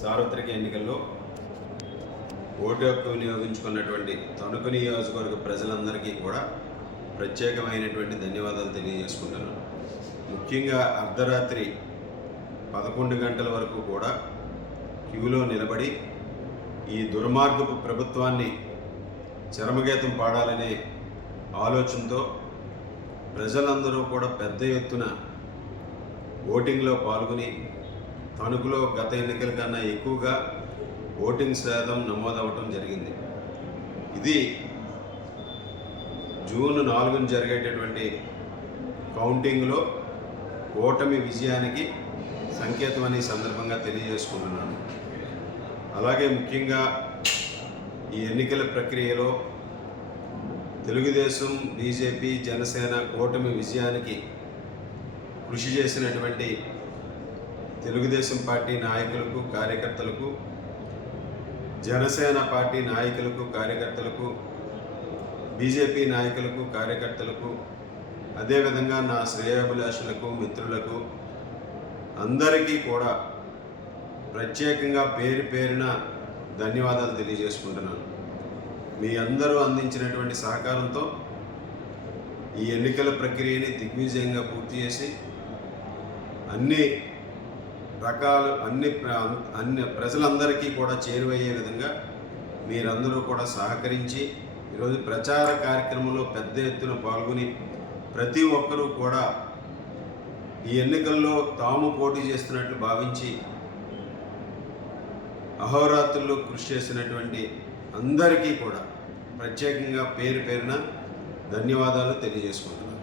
సార్వత్రిక ఎన్నికల్లో ఓటు హక్కు వినియోగించుకున్నటువంటి తణుకు నియోజకవర్గ ప్రజలందరికీ కూడా ప్రత్యేకమైనటువంటి ధన్యవాదాలు తెలియజేసుకుంటున్నాను. ముఖ్యంగా అర్ధరాత్రి పదకొండు గంటల వరకు కూడా క్యూలో నిలబడి ఈ దుర్మార్గపు ప్రభుత్వాన్ని చరమగీతం పాడాలనే ఆలోచనతో ప్రజలందరూ కూడా పెద్ద ఎత్తున ఓటింగ్లో పాల్గొని తణుకులో గత ఎన్నికల కన్నా ఎక్కువగా ఓటింగ్ శాతం నమోదవటం జరిగింది. ఇది జూన్ నాలుగున జరిగేటటువంటి కౌంటింగ్లో ఓటమి విజయానికి సంకేతం అనే సందర్భంగా తెలియజేసుకుంటున్నాను. అలాగే ముఖ్యంగా ఈ ఎన్నికల ప్రక్రియలో తెలుగుదేశం బీజేపీ జనసేన కూటమి విజయానికి కృషి చేసినటువంటి తెలుగుదేశం పార్టీ నాయకులకు కార్యకర్తలకు జనసేన పార్టీ నాయకులకు కార్యకర్తలకు బీజేపీ నాయకులకు కార్యకర్తలకు అదేవిధంగా నా శ్రేయాభిలాషులకు మిత్రులకు అందరికీ కూడా ప్రత్యేకంగా పేరు పేరున ధన్యవాదాలు తెలియజేసుకుంటున్నాను. మీ అందరూ అందించినటువంటి సహకారంతో ఈ ఎన్నికల ప్రక్రియని దిగ్విజయంగా పూర్తి చేసి అన్ని రకాలు అన్ని అన్ని ప్రజలందరికీ కూడా చేరువయ్యే విధంగా మీరందరూ కూడా సహకరించి ఈరోజు ప్రచార కార్యక్రమంలో పెద్ద ఎత్తున పాల్గొని ప్రతి ఒక్కరూ కూడా ఈ ఎన్నికల్లో తాము పోటీ చేస్తున్నట్లు భావించి అహోరాత్రుల్లో కృషి చేసినటువంటి అందరికీ కూడా ప్రత్యేకంగా పేరు పేరున ధన్యవాదాలు తెలియజేసుకుంటున్నాను.